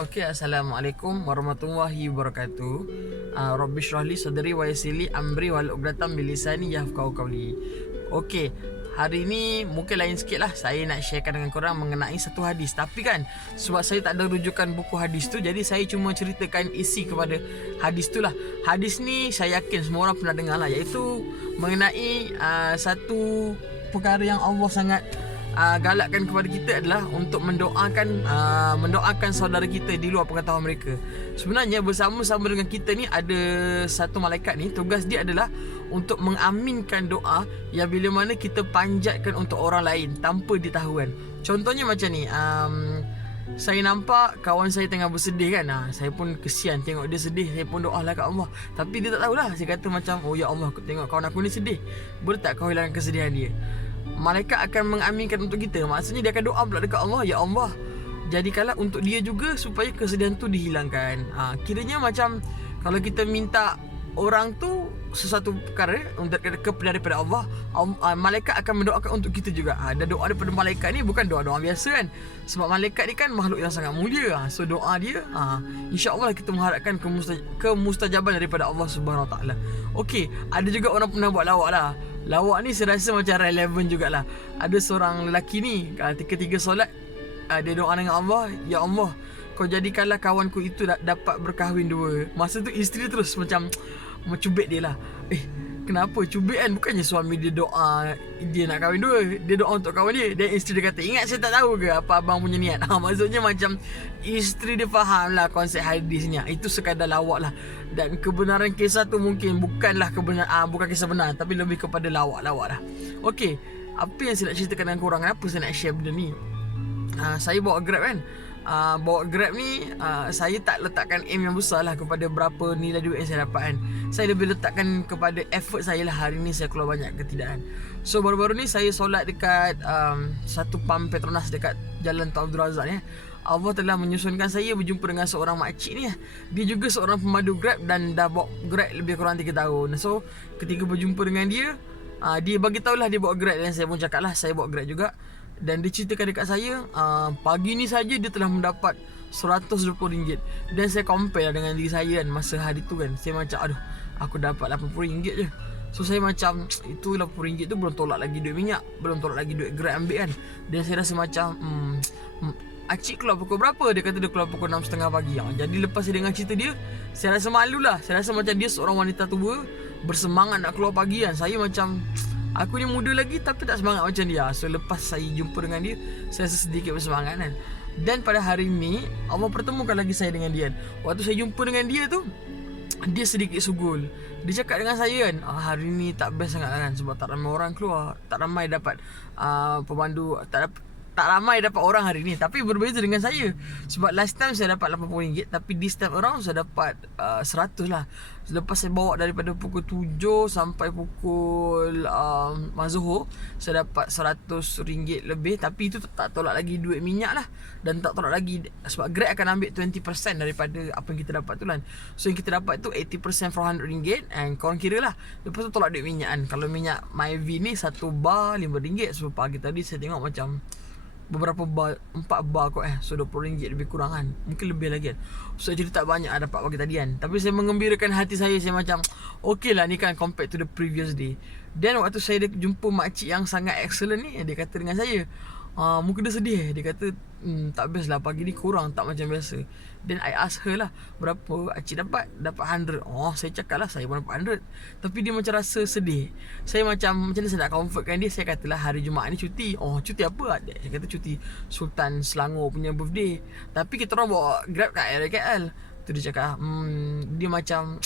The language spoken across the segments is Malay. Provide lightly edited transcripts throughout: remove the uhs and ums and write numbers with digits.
Okey, Assalamualaikum warahmatullahi wabarakatuh. Rabbi shrah li sadri wa yassir li amri wahlul 'uqdatam min lisani yafqahu qawli. Okey, hari ni mungkin lain sikit lah. Saya nak sharekan dengan korang mengenai satu hadis. Tapi kan, sebab saya tak ada rujukan buku hadis tu, jadi saya cuma ceritakan isi kepada hadis tu lah. Hadis ni saya yakin semua orang pernah dengar lah, iaitu mengenai satu perkara yang Allah sangat galakkan kepada kita adalah untuk mendoakan saudara kita di luar pengetahuan mereka. Sebenarnya bersama-sama dengan kita ni ada satu malaikat ni, tugas dia adalah untuk mengaminkan doa yang bila mana kita panjatkan untuk orang lain tanpa ditahuan. Contohnya macam ni, saya nampak kawan saya tengah bersedih kan, saya pun kesian tengok dia sedih. Saya pun doalah kat Allah, tapi dia tak tahulah. Saya kata macam, oh ya Allah, aku tengok kawan aku ni sedih, boleh tak kau hilangkan kesedihan dia? Malaikat akan mengaminkan untuk kita. Maksudnya dia akan doa pula dekat Allah, ya Allah, jadikanlah untuk dia juga supaya kesedihan tu dihilangkan. Kiranya macam kalau kita minta orang tu sesuatu perkara daripada Allah, malaikat akan mendoakan untuk kita juga. Dan doa daripada malaikat ni bukan doa-doa biasa kan, sebab malaikat ni kan makhluk yang sangat mulia. So doa dia, insya-Allah kita mengharapkan kemustajaban daripada Allah Subhanahu Wa Taala. Okey, ada juga orang pernah buat lawak lah. Lawak ni saya rasa macam relevan jugalah. Ada seorang lelaki ni, ketika solat, dia doa dengan Allah, ya Allah, kau jadikanlah kawanku itu dapat berkahwin dua. Masa tu isteri terus macam cubit dia lah. Kenapa cubit kan? Bukannya suami dia doa dia nak kahwin dua, dia doa untuk kawan dia. Dan isteri dia kata, ingat saya tak tahu ke apa abang punya niat? Maksudnya macam isteri dia faham lah konsep hadisnya. Itu sekadar lawak lah. Dan kebenaran kisah tu mungkin bukanlah bukan kisah benar, tapi lebih kepada lawak-lawak lah. Okey, apa yang saya nak ceritakan dengan korang? Kenapa saya nak share benda ni? Saya bawa Grab kan. Bawa Grab ni, saya tak letakkan aim yang besar lah kepada berapa nilai duit yang saya dapat kan. Saya lebih letakkan kepada effort saya lah. Hari ni saya keluar banyak ke tidak kan. So baru-baru ni saya solat dekat satu pump Petronas dekat Jalan Tun Abdul Razak ni. Allah telah menyusunkan saya berjumpa dengan seorang makcik ni. Dia juga seorang pemandu Grab dan dah bawa Grab lebih kurang 3 tahun. So ketika berjumpa dengan dia, dia bagi tahulah dia bawa Grab, dan saya pun cakap lah saya bawa Grab juga. Dan dia ceritakan dekat saya, pagi ni saja dia telah mendapat RM120. Dan saya compare lah dengan diri saya kan, masa hari tu kan, saya macam aduh, aku dapat RM80 je. So saya macam, itu RM80 tu belum tolak lagi duit minyak, belum tolak lagi duit Grab ambil kan. Dan saya rasa macam Acik keluar pukul berapa? Dia kata dia keluar pukul 6.30 pagi. Jadi lepas saya dengar cerita dia, saya rasa malu lah. Saya rasa macam dia seorang wanita tua, bersemangat nak keluar pagi kan. Saya macam, aku ni muda lagi tapi tak semangat macam dia. So lepas saya jumpa dengan dia, saya rasa sedikit bersemangat kan. Dan pada hari ni, Allah pertemukan lagi saya dengan dia. Waktu saya jumpa dengan dia tu, dia sedikit sugul. Dia cakap dengan saya kan, hari ni tak best sangat kan, sebab tak ramai orang keluar, tak ramai dapat pemandu, tak ramai dapat orang hari ni. Tapi berbeza dengan saya, sebab last time saya dapat RM80, tapi this time around saya dapat 100 lah. Lepas saya bawa daripada pukul 7 sampai pukul Zuhur, saya dapat RM100 lebih. Tapi itu tak tolak lagi duit minyak lah, dan tak tolak lagi, sebab Grab akan ambil 20% daripada apa yang kita dapat tu kan. So yang kita dapat tu 80% RM400, and korang kira lah, lepas tu tolak duit minyak kan. Kalau minyak MyV ni 1 bar RM5. Sebab pagi tadi saya tengok macam beberapa bar, 4 bar kot so RM20 lebih kurang kan, mungkin lebih lagi kan. So jadi tak banyak dapat pagi tadi kan. Tapi saya mengembirakan hati saya macam, okay lah ni kan compared to the previous day. Dan waktu saya jumpa makcik yang sangat excellent ni, dia kata dengan saya, muka dia sedih. Dia kata, tak best lah, pagi ni kurang, tak macam biasa. Dan I ask her lah, berapa Acik dapat? Dapat 100. Saya cakap lah saya pun dapat 100. Tapi dia macam rasa sedih. Saya macam mana saya nak comfortkan dia. Saya katalah hari Jumaat ni cuti. Cuti apa? Saya kata cuti Sultan Selangor punya birthday. Tapi kita orang bawa Grab kat KL. Tu dia cakap, dia macam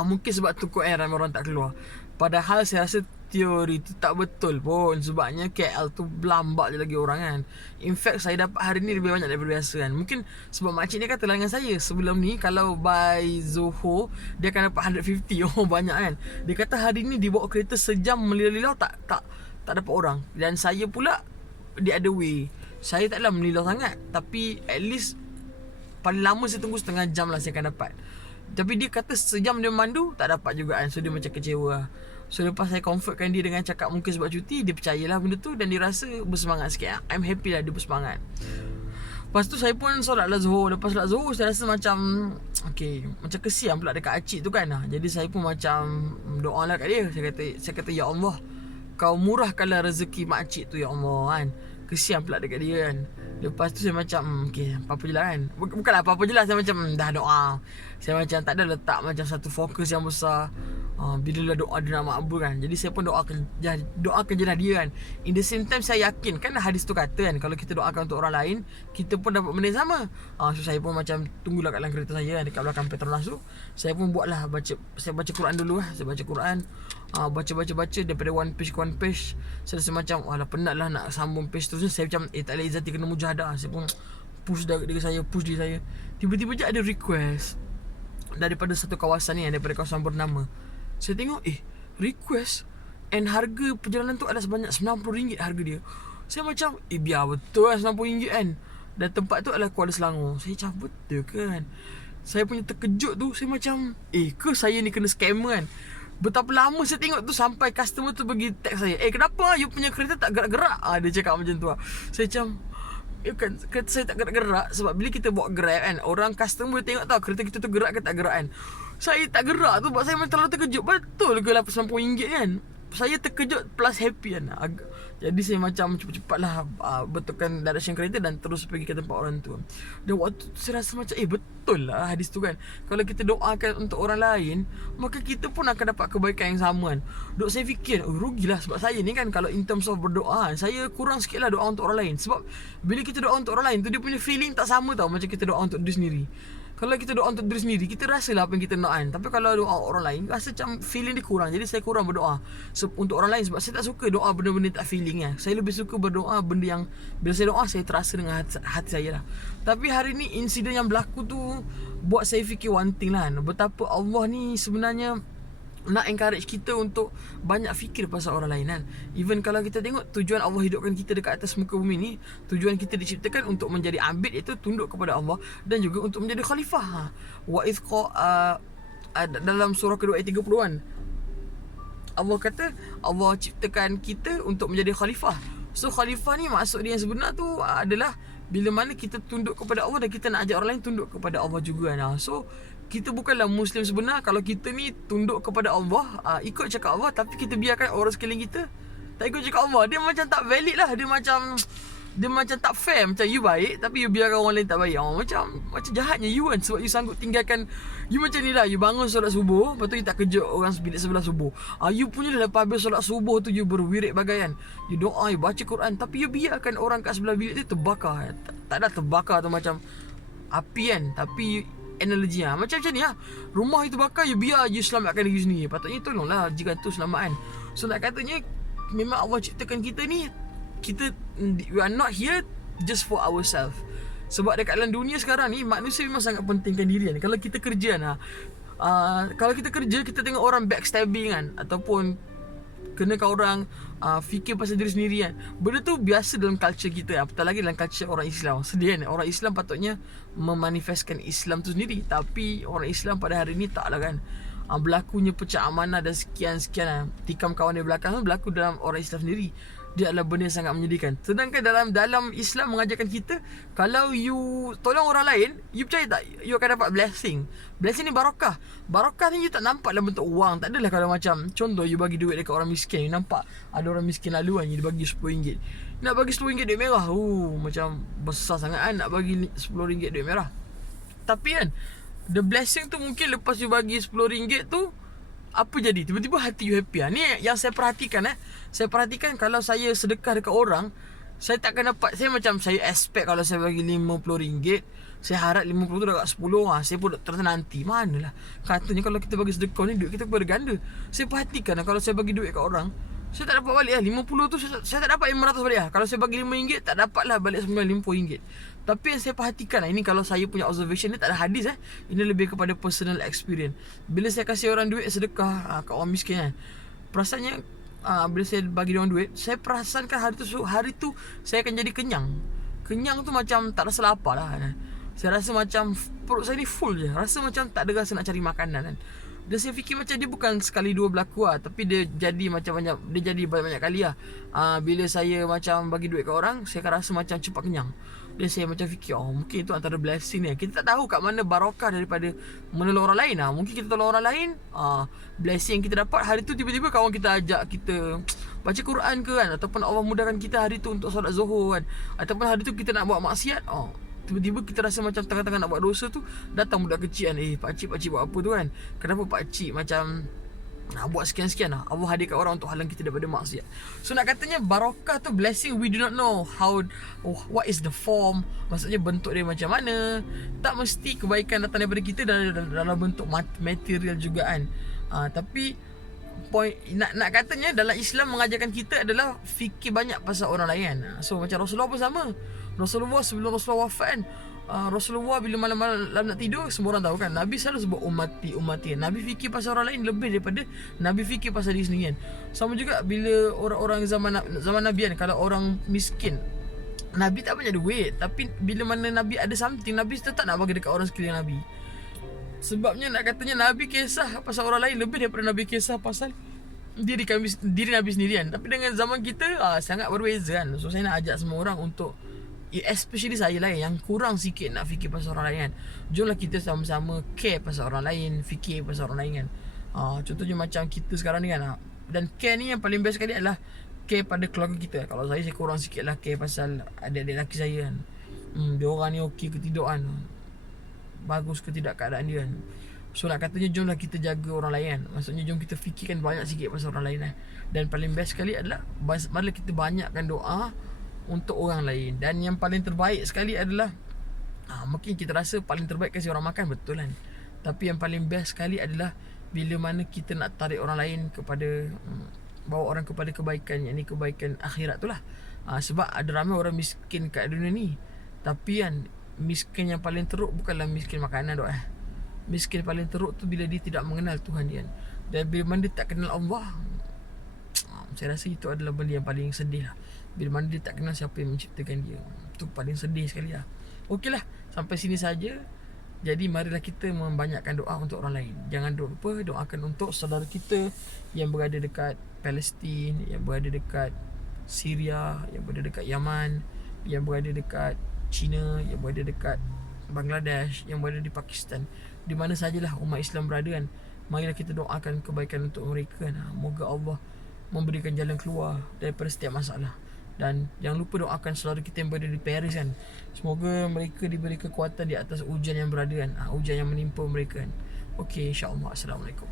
mungkin sebab tu kot ramai orang tak keluar. Padahal saya rasa teori tu tak betul pun. Sebabnya KL tu berlambak je lagi orang kan. In fact saya dapat hari ni lebih banyak daripada biasa kan. Mungkin sebab makcik ni kata dengan saya, sebelum ni kalau by Zoho dia akan dapat 150. Banyak kan. Dia kata hari ni dia bawa kereta sejam melilau-lilau tak dapat orang. Dan saya pula the other way. Saya taklah melilau sangat, tapi at least paling lama saya tunggu setengah jam lah saya akan dapat. Tapi dia kata sejam dia mandu tak dapat juga kan. So dia macam kecewa lah. So lepas saya comfortkan dia dengan cakap mungkin sebab cuti, dia percayalah benda tu, dan dia rasa bersemangat sikit. I'm happy lah dia bersemangat. Lepas tu saya pun solatlah Zuhur. Lepas solat Zuhur saya rasa macam okay, macam kesian pula dekat acik tu kan. Jadi saya pun macam doa lah kat dia. Saya kata ya Allah, kau murahkanlah rezeki makcik tu ya Allah kan. Kesian pula dekat dia kan. Lepas tu saya macam okay, apa-apa je lah kan. Bukanlah apa-apa je lah. Saya macam dah doa. Saya macam tak ada letak macam satu fokus yang besar. Bila lah doa dia nak makbul kan. Jadi saya pun doakan je lah dia kan. In the same time saya yakin kan hadis tu kata kan, kalau kita doakan untuk orang lain, kita pun dapat benda yang sama. So saya pun macam tunggulah kat dalam kereta saya dekat belakang Petronas tu. Saya pun buatlah saya baca Quran dulu lah. Saya baca Quran, baca daripada one page ke one page. Saya rasa macam alah penat lah nak sambung page tu. Saya macam tak boleh Izzati kena mujahadah. Saya pun push diri saya. Tiba-tiba je ada request daripada satu kawasan ni, daripada kawasan bernama. Saya tengok request and harga perjalanan tu ada sebanyak RM90 harga dia. Saya macam biar betul lah RM90 kan. Dan tempat tu adalah Kuala Selangor. Saya macam betul kan. Saya punya terkejut tu. Saya macam ke saya ni kena scammer kan. Betapa lama saya tengok tu sampai customer tu pergi text saya, kenapa you punya kereta tak gerak-gerak. Dia cakap macam tu lah. Saya macam kan kereta saya tak gerak-gerak. Sebab bila kita bawa Grab kan, orang customer tengok tau kereta kita tu gerak ke tak gerak kan. Saya tak gerak tu buat saya memang terlalu terkejut. Betul ke RM90 kan. Saya terkejut plus happy kan. Jadi saya macam cepat-cepat lah betulkan direction kereta dan terus pergi ke tempat orang tu. Dan waktu tu saya rasa macam betul lah hadis tu kan. Kalau kita doakan untuk orang lain, maka kita pun akan dapat kebaikan yang sama kan. Duk saya fikir rugilah sebab saya ni kan, kalau in terms of berdoa, saya kurang sikit lah doa untuk orang lain. Sebab bila kita doa untuk orang lain tu, dia punya feeling tak sama tau macam kita doa untuk diri sendiri. Kalau kita doa untuk diri sendiri, kita rasalah apa yang kita nak kan. Tapi kalau doa orang lain, rasa macam feeling dia kurang. Jadi saya kurang berdoa untuk orang lain. Sebab saya tak suka doa benda-benda tak feeling kan. Saya lebih suka berdoa benda yang bila saya doa, saya terasa dengan hati saya lah. Tapi hari ni insiden yang berlaku tu buat saya fikir one thing lah kan. Betapa Allah ni sebenarnya nak encourage kita untuk banyak fikir pasal orang lain kan. Even kalau kita tengok tujuan Allah hidupkan kita dekat atas muka bumi ni, tujuan kita diciptakan untuk menjadi abid, iaitu tunduk kepada Allah, dan juga untuk menjadi khalifah. Wa idh dalam surah kedua ayat 30 kan, Allah kata Allah ciptakan kita untuk menjadi khalifah. So khalifah ni maksud dia yang sebenar tu adalah bila mana kita tunduk kepada Allah dan kita nak ajak orang lain tunduk kepada Allah juga kan. So kita bukanlah Muslim sebenar kalau kita ni tunduk kepada Allah, ikut cakap Allah, tapi kita biarkan orang sekeliling kita tak ikut cakap Allah. Dia macam tak valid lah. Dia macam tak fair. Macam you baik tapi you biarkan orang lain tak baik. Macam jahatnya you kan. Sebab you sanggup tinggalkan. You macam ni lah, you bangun solat subuh, lepas tu you tak kejut orang bilik sebelah subuh. You punya dah lepas habis solat subuh tu, you berwirid bagai kan. You doa, you baca Quran, tapi you biarkan orang kat sebelah bilik tu terbakar. Tak ada terbakar tu macam api kan, tapi analogi lah macam ni lah. Rumah itu bakar, you biar you selamatkan diri sendiri. Patutnya tolonglah jika tu selamat kan. So nak katanya memang Allah ciptakan kita ni, we are not here just for ourselves. Sebab dekat dalam dunia sekarang ni, manusia memang sangat pentingkan diri kan. Kalau kita kerja kan, kalau kita kerja, kita tengok orang backstabbing kan, ataupun kenakan orang fikir pasal diri sendiri kan. Benda tu biasa dalam culture kita, apatah lagi dalam culture orang Islam. Sedih kan, orang Islam patutnya memanifestkan Islam tu sendiri, tapi orang Islam pada hari ni tak lah kan. Berlakunya pecah amanah dan sekian-sekian lah. Tikam kawan di belakang tu berlaku dalam orang Islam sendiri. Dia adalah benda yang sangat menyedihkan. Sedangkan dalam Islam mengajarkan kita, kalau you tolong orang lain, you percaya tak, you akan dapat blessing. Blessing ni barakah. Barakah ni you tak nampak dalam bentuk wang. Tak adalah kalau macam contoh you bagi duit dekat orang miskin, you nampak ada orang miskin lalu kan, you bagi RM10. Nak bagi RM10 duit merah, macam besar sangat kan nak bagi RM10 duit merah. Tapi kan, the blessing tu mungkin lepas you bagi RM10 tu, apa jadi? Tiba-tiba hati you happy. Ni yang saya perhatikan. Saya perhatikan kalau saya sedekah dekat orang, saya takkan dapat. Saya macam, saya expect kalau saya bagi RM50, saya harap 50 tu dekat 10. Saya pun ternanti. Manalah katanya kalau kita bagi sedekah ni, duit kita berganda. Saya perhatikan kalau saya bagi duit kat orang, saya tak dapat balik lah 50 tu. Saya tak dapat 500 balik lah. Kalau saya bagi RM5, tak dapat lah balik sebenarnya RM50. Tapi yang saya perhatikan lah, ini kalau saya punya observation ni, tak ada hadis ini lebih kepada personal experience. Bila saya kasih orang duit sedekah kat orang miskin kan, perasaannya bila saya bagi dia orang duit, saya perasankan hari tu saya akan jadi kenyang. Kenyang tu macam tak rasa lapar lah kan. Saya rasa macam perut saya ni full je. Rasa macam tak ada rasa nak cari makanan kan. Dan saya fikir macam dia bukan sekali dua berlaku lah, tapi dia jadi macam banyak, dia jadi banyak-banyak kali lah. Bila saya macam bagi duit ke orang, saya akan rasa macam cepat kenyang. Dan saya macam fikir, mungkin itu antara blessing ni. Kita tak tahu kat mana barakah daripada menolong orang lain lah. Mungkin kita tolong orang lain, blessing yang kita dapat hari tu, tiba-tiba kawan kita ajak kita baca Quran ke kan, ataupun Allah mudahkan kita hari tu untuk solat zuhur kan, ataupun hari tu kita nak buat maksiat, tiba-tiba kita rasa macam tengah-tengah nak buat dosa tu, datang budak kecil kan, pakcik buat apa tu kan, kenapa pakcik macam nak buat sekian-sekian lah. Allah hadirkan orang untuk halang kita daripada maksiat. So nak katanya barakah tu blessing, we do not know how, what is the form, maksudnya bentuk dia macam mana. Tak mesti kebaikan datang daripada kita dalam bentuk material juga kan. Tapi point nak katanya dalam Islam mengajarkan kita adalah fikir banyak pasal orang lain. So macam Rasulullah pun sama. Rasulullah sebelum Rasulullah wafat kan, Rasulullah bila malam-malam nak tidur, semua orang tahu kan, Nabi selalu sebut ummati. Nabi fikir pasal orang lain lebih daripada Nabi fikir pasal diri sendiri kan. Sama juga bila orang-orang zaman Nabi kan, kalau orang miskin, Nabi tak banyak duit, tapi bila mana Nabi ada something, Nabi tetap nak bagi dekat orang sekeliling Nabi. Sebabnya nak katanya Nabi kisah pasal orang lain lebih daripada Nabi kisah pasal diri Nabi sendirian. Tapi dengan zaman kita sangat berbeza kan. So saya nak ajak semua orang untuk, especially saya lah yang kurang sikit nak fikir pasal orang lain kan, jomlah kita sama-sama care pasal orang lain, fikir pasal orang lain kan. Contohnya macam kita sekarang ni kan, dan care ni yang paling best sekali adalah care pada keluarga kita. Kalau saya kurang sikit lah care pasal adik-adik lelaki saya kan. Dia orang ni okey ke tidak kan, bagus ke tidak keadaan dia kan. So nak katanya jomlah kita jaga orang lain kan. Maksudnya jom kita fikirkan banyak sikit pasal orang lain kan. Dan paling best sekali adalah marilah kita banyakkan doa untuk orang lain. Dan yang paling terbaik sekali adalah, mungkin kita rasa paling terbaik kasih orang makan, betul kan. Tapi yang paling best sekali adalah bila mana kita nak tarik orang lain kepada, bawa orang kepada kebaikan, yakni kebaikan akhirat tu lah. Sebab ada ramai orang miskin kat dunia ni, tapi kan miskin yang paling teruk bukanlah miskin makanan dok. Miskin paling teruk tu bila dia tidak mengenal Tuhan dia kan. Dan bila mana dia tak kenal Allah, saya rasa itu adalah benda yang paling sedih lah. Bila mana dia tak kenal siapa yang menciptakan dia, itu paling sedih sekali lah. Okey lah, sampai sini saja. Jadi marilah kita membanyakkan doa untuk orang lain. Jangan lupa doakan untuk saudara kita yang berada dekat Palestin, yang berada dekat Syria, yang berada dekat Yaman, yang berada dekat China, yang berada dekat Bangladesh, yang berada di Pakistan. Di mana sajalah umat Islam berada kan, marilah kita doakan kebaikan untuk mereka kan. Moga Allah memberikan jalan keluar daripada setiap masalah. Dan jangan lupa doakan saudara kita yang berada di Paris kan. Semoga mereka diberi kekuatan di atas ujian yang berada kan, ujian yang menimpa mereka kan. Okey, insya-Allah. Assalamualaikum.